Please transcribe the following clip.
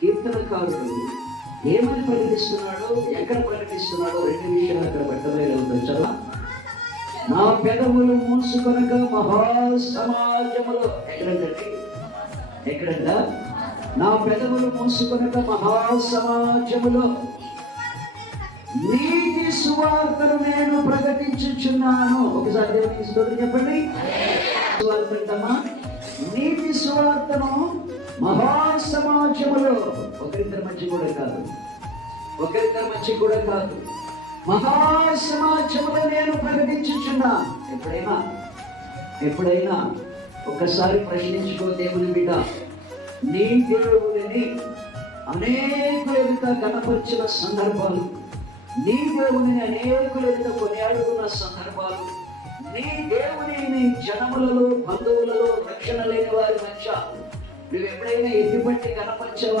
కీర్తనకారుడు ఏమని ప్రకటిస్తున్నాడో, ఎక్కడ ప్రకటిస్తున్నాడో రెండు విషయాలు అక్కడ పెట్టలేదు. చదువు. నా పెదవులు మూసుకొనక మహాసమాజములో, ఎక్కడంట నా పెదవులు మూసుకొనక మహాసమాజములో నీతి సువార్తను నేను ప్రకటించుచున్నాను. ఒకసారి దేవునికి స్తోత్రం చెప్పండి. సువార్తమ్మా, నీతి సువార్తను మహాసమాజములో, ఒకరిద్దరి మధ్య కూడా కాదు, ఒకరిద్దరి మధ్య కూడా కాదు, మహాసమాజములో నేను ప్రకటించుచున్నా. ఎప్పుడైనా ఒకసారి ప్రశ్నించుకో దేవుని బిడ్డ, నీ దేవుడిని అనేకుల ఎదుట కనపరిచిన సందర్భాలు, నీ దేవుని అనేకుల ఎదుట కొనియాడుకున్న సందర్భాలు, నీ దేవుని జనములలో, బంధువులలో, రక్షణ లేని వారి మధ్య నువ్వు ఎప్పుడైనా ఎత్తిపట్టి కనపరిచావా?